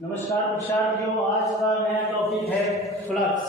नमस्कार शिक्षार्थियों, आज का नया टॉपिक है फ्लक्स।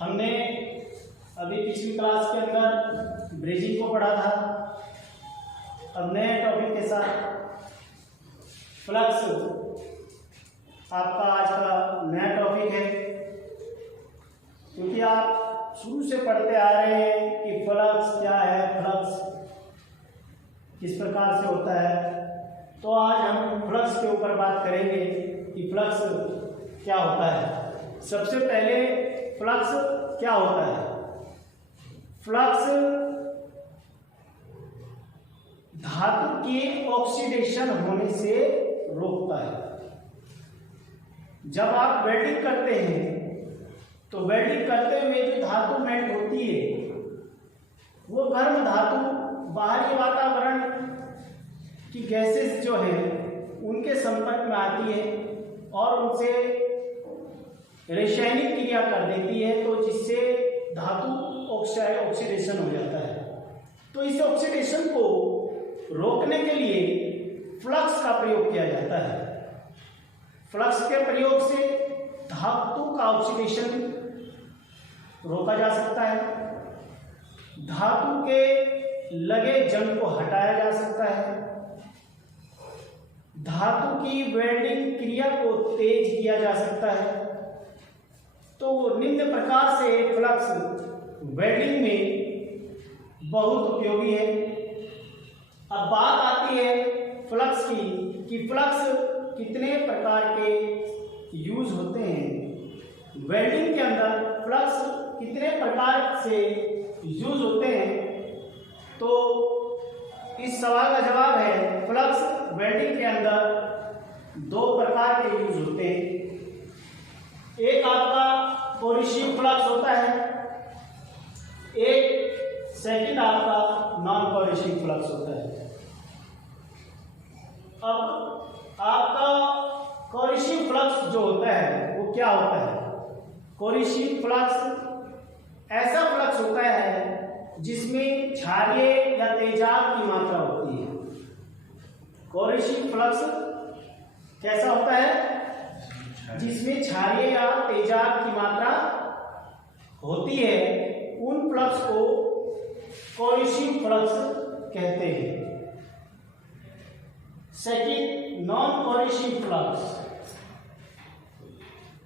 हमने अभी पिछली क्लास के अंदर ब्रिजिंग को पढ़ा था। अब नए टॉपिक के साथ फ्लक्स आपका आज का नया टॉपिक है, क्योंकि आप शुरू से पढ़ते आ रहे हैं कि फ्लक्स क्या है, फ्लक्स किस प्रकार से होता है। तो आज हम फ्लक्स के ऊपर बात करेंगे कि फ्लक्स क्या होता है। सबसे पहले फ्लक्स क्या होता है? फ्लक्स धातु के ऑक्सीडेशन होने से रोकता है। जब आप वेल्डिंग करते हैं तो वेल्डिंग करते हुए जो धातु मेल्ट होती है वो गर्म धातु बाहरी वातावरण की गैसेस जो है उनके संपर्क में आती है और उनसे रासायनिक क्रिया कर देती है, तो जिससे धातु ऑक्सीडेशन हो जाता है। तो इस ऑक्सीडेशन को रोकने के लिए फ्लक्स का प्रयोग किया जाता है। फ्लक्स के प्रयोग से धातु का ऑक्सीडेशन रोका जा सकता है, धातु के लगे जंग को हटाया जा सकता है, धातु की वेल्डिंग क्रिया को तेज किया जा सकता है। तो निम्न प्रकार से फ्लक्स वेल्डिंग में बहुत उपयोगी है। अब बात आती है फ्लक्स की कि फ्लक्स कितने प्रकार के यूज होते हैं। वेल्डिंग के अंदर फ्लक्स कितने प्रकार से यूज होते हैं, तो इस सवाल का जवाब है फ्लक्स वेल्डिंग के अंदर दो प्रकार के यूज होते हैं। एक आपका कोरिसिव फ्लक्स होता है, एक सेकंड आपका नॉन कोरिसिव फ्लक्स होता है। अब आपका कोरिसिव फ्लक्स जो होता है वो क्या होता है? कोरिसिव फ्लक्स ऐसा फ्लक्स होता है जिसमें क्षारीय या तेजाब की मात्रा होती है। कोरिसिव फ्लक्स कैसा होता है? जिसमें क्षारीय या तेजाब की मात्रा होती है, उन फ्लक्स को कोरिसिव फ्लक्स कहते हैं। Second, non corrosive flux.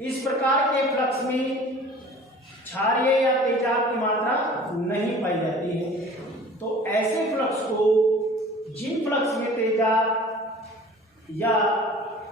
इस प्रकार के फ्लक्स में क्षारीय या तेजाब की मात्रा नहीं पाई जाती है। तो ऐसे फ्लक्स को, जिन फ्लक्स में तेजाब या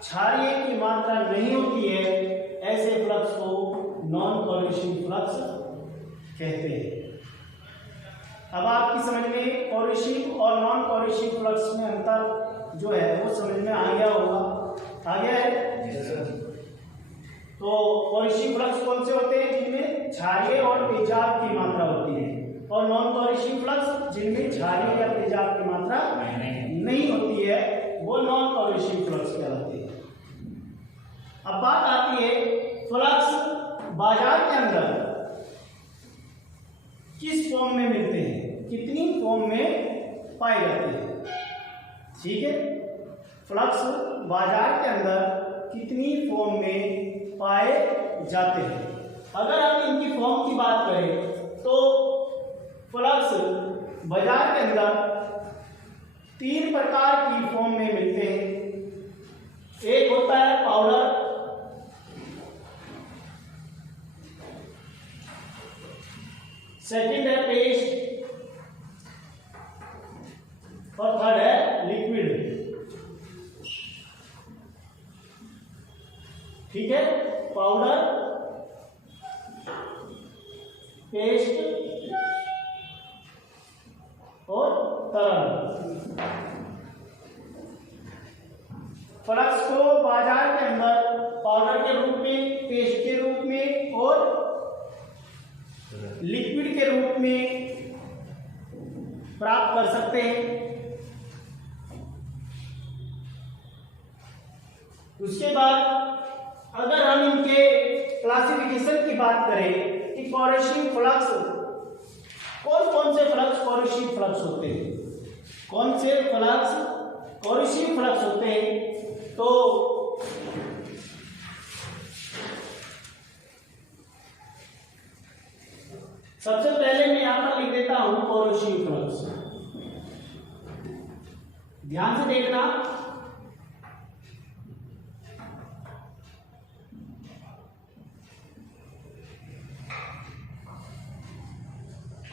क्षारीय की मात्रा नहीं होती है, ऐसे फ्लक्स को नॉन कोरिसिव फ्लक्स कहते हैं। अब आपकी समझ में कोरिसिव और नॉन कोरिसिव फ्लक्स में अंतर जो है वो समझ में आ गया होगा। आ गया है? तो कोरिसिव फ्लक्स कौन से होते हैं? जिनमें क्षारीय और तेजाब की मात्रा होती है, और नॉन कोरिसिव फ्लक्स जिनमें क्षारीय या तेजाब की मात्रा नहीं होती है, वो नॉन कोरिसिव फ्लक्स कहलाते हैं। अब बात आती है फ्लक्स बाजार के अंदर किस फॉर्म में मिलते हैं, कितनी फॉर्म में पाए जाते हैं। ठीक है, फ्लक्स बाजार के अंदर कितनी फॉर्म में पाए जाते हैं। अगर हम इनकी फॉर्म की बात करें तो फ्लक्स बाजार के अंदर तीन प्रकार की फॉर्म में मिलते हैं। एक होता है पाउडर, सेकंड है पेस्ट और थर्ड है लिक्विड। ठीक है, पाउडर, पेस्ट और तरल। फ्लक्स को बाजार के अंदर पाउडर के रूप में, पेस्ट के रूप में और लिक्विड के रूप में प्राप्त कर सकते हैं। उसके बाद अगर हम इनके क्लासिफिकेशन की बात करें कि कोरिसिव फ्लक्स, कौन कौन से फ्लक्स कोरिसिव फ्लक्स होते हैं, कौन से फ्लक्स कोरिसिव फ्लक्स होते हैं, तो लेता हूं कोरोसिव फ्लक्स। ध्यान से देखना,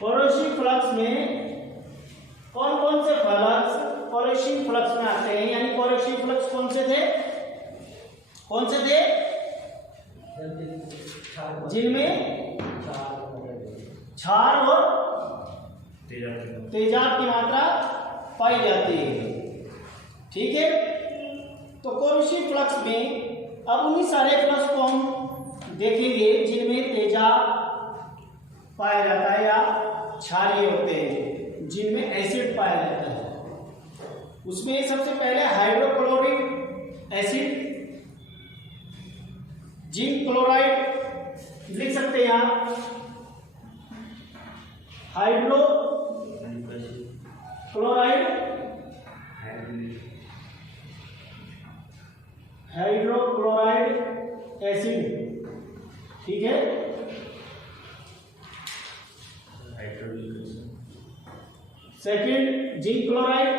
कोरोसिव फ्लक्स में कौन कौन से फ्लक्स कोरोसिव फ्लक्स में आते हैं, यानी कोरोसिव फ्लक्स कौन से थे, जिनमें क्षार और तेजाब की मात्रा पाई जाती है। ठीक है, तो कोरोसिव फ्लक्स में अब उन्हीं सारे फ्लक्स को हम देखेंगे जिनमें तेजाब पाया जाता है या क्षारीय होते हैं, जिनमें एसिड पाया जाता है। उसमें सबसे पहले हाइड्रोक्लोरिक एसिड, जिंक क्लोराइड लिख सकते हैं यहां, हाइड्रो क्लोराइड, हाइड्रोक्लोराइड एसिड। ठीक है, सेकंड जिंक क्लोराइड,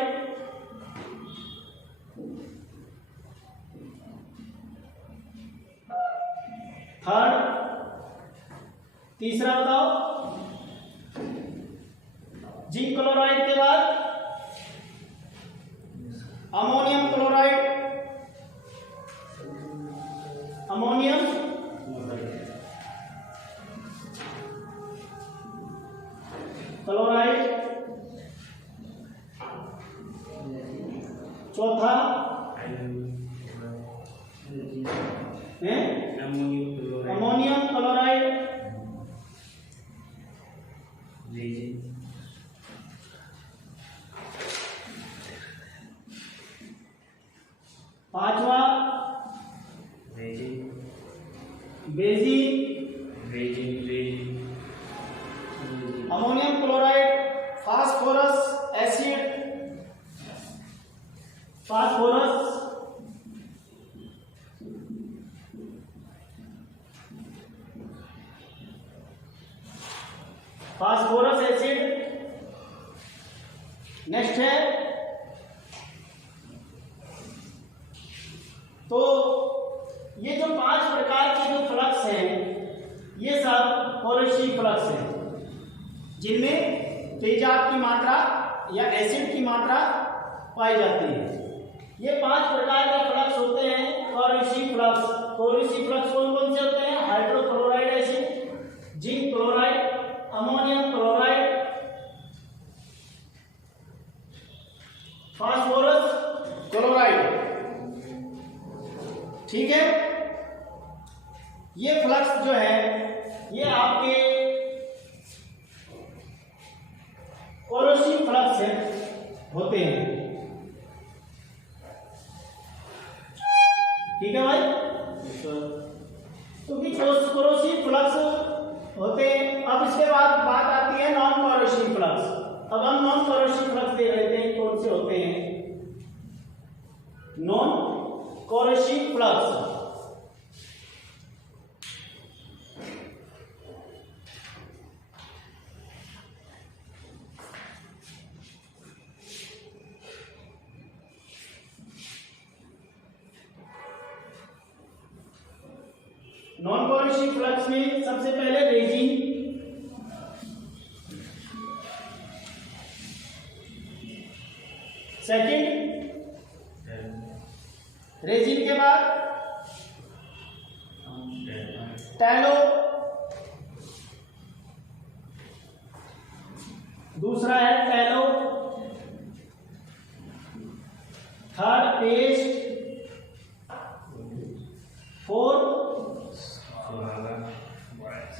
थर्ड, तीसरा बताओ, जिंक क्लोराइड के बाद अमोनियम क्लोराइड, अमोनियम क्लोराइड, चौथा अमोनियम क्लोराइड, पांचवा benzene, ammonium chloride, phosphorus acid, phosphorus, phosphorus acid. Next है, तो ये जो 5 प्रकार के जो फ्लक्स हैं, ये सब कोरोसिव फ्लक्स हैं, जिनमें तेजाब की मात्रा या एसिड की मात्रा पाई जाती है। ये 5 प्रकार के फ्लक्स होते हैं कोरोसिव फ्लक्स। कोरोसिव फ्लक्स कौन कौन से होते हैं? Hydrochloride acid, zinc chloride, ammonium chloride, phosphorus chloride. ठीक है, ये फ्लक्स जो है ये आपके कोरोसिव फ्लक्स होते हैं। ठीक है भाई, तो कोरोसिव फ्लक्स होते हैं। अब इसके बाद बात आती है नॉन कोरोसिव फ्लक्स। अब हम नॉन कोरोसिव फ्लक्स देख लेते हैं कौन से होते हैं। Non corrosive flux, non corrosive flux में सबसे पहले रेजिन, सेकंड रेजिन के बाद टैलो, दूसरा है tallow, third paste, fourth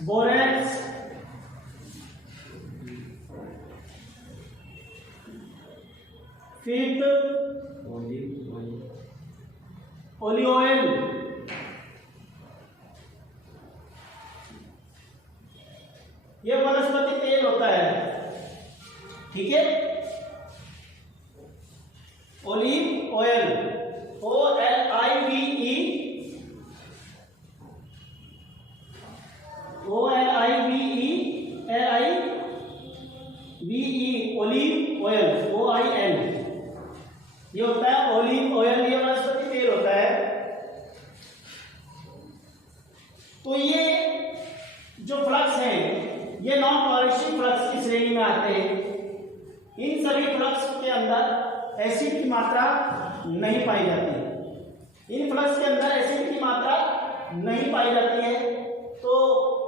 borax, fifth olive oil, यह वनस्पति तेल होता है। ठीक है, ओलिव ऑयल, OLIVE, OLIVE, ये होता है ऑलिव ऑयल, ये वनस्पति तेल होता है। तो ये जो फ्लक्स हैं ये नॉन कोरोसिव फ्लक्स की श्रेणी में आते हैं। इन सभी फ्लक्स के अंदर एसिड की मात्रा नहीं पाई जाती। इन फ्लक्स के अंदर एसिड की मात्रा नहीं पाई जाती है। तो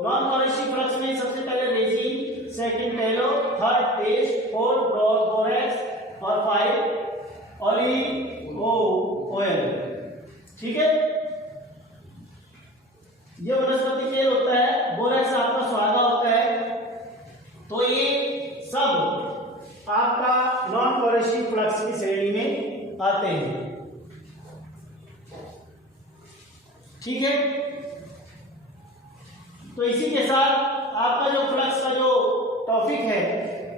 नॉन कोरोसिव फ्लक्स में सबसे पहले resin, second tallow, third test, fourth borax और 5 ऑलिव ऑयल। ठीक है, ये वनस्पति तेल होता है, बोरेक्स आपका स्वादा होता है। तो ये सब आपका नॉन कोरोसिव फ्लक्स की श्रेणी में आते हैं। ठीक है, तो इसी के साथ आपका जो फ्लक्स का जो टॉपिक है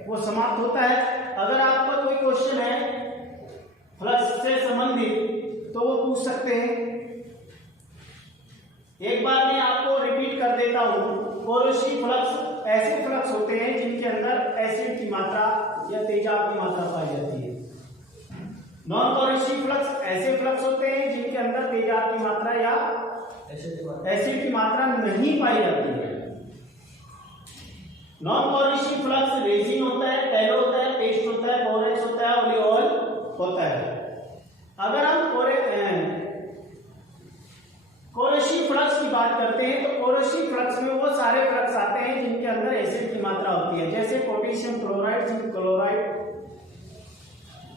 वो समाप्त होता है। अगर आपका कोई क्वेश्चन है फ्लक्स से संबंधित तो वो पूछ सकते हैं। एक बार मैं आपको रिपीट कर देता हूं, कोरोसिव फ्लक्स ऐसे फ्लक्स होते हैं जिनके अंदर एसिड की मात्रा या तेजाब की मात्रा पाई जाती है। नॉन कोरोसिव फ्लक्स ऐसे फ्लक्स होते हैं जिनके अंदर तेजाब की मात्रा या एसिड की मात्रा नहीं पाई जाती है। नॉन कोरोसिव फ्लक्स रेजिन होता है, टेलो होता है, पेस्ट होता है, बोरेक्स होता है, ऑलिव ऑयल होता है। अगर हम कोरोसिव फ्लक्स की बात करते हैं तो कोरोसिव फ्लक्स में वो सारे फ्लक्स आते हैं जिनके अंदर एसिड की मात्रा होती है, जैसे potassium chloride, zinc chloride.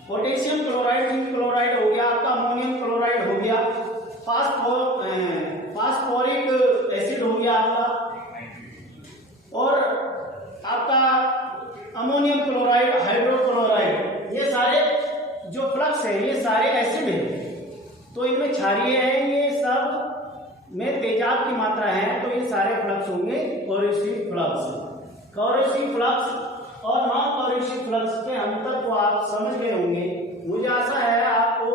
Potassium chloride, zinc chloride हो गया, आपका अमोनियम क्लोराइड हो गया, फास्फोरिक एसिड हो गया आपका, और आपका अमोनियम क्लोराइड, हाइड्रोक्लोराइड। ये सारे जो फ्लक्स है ये सारे एसिड हैं। तो इनमें क्षारीय हैं, ये सब में तेजाब की मात्रा है, तो ये सारे फ्लक्स होंगे कोरोसिव फ्लक्स। कोरोसिव फ्लक्स और नॉन कोरोसिव फ्लक्स के अंतर को आप समझ गए होंगे। मुझे आशा है आपको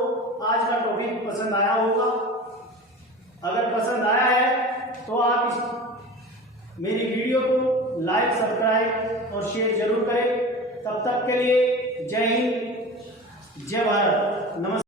आज का टॉपिक पसंद आया होगा। अगर पसंद आया है तो आप मेरी वीडियो को लाइक, सब्सक्राइब और शेयर जरूर करें। तब तक के लिए जय हिंद, जय भारत, नमस्कार।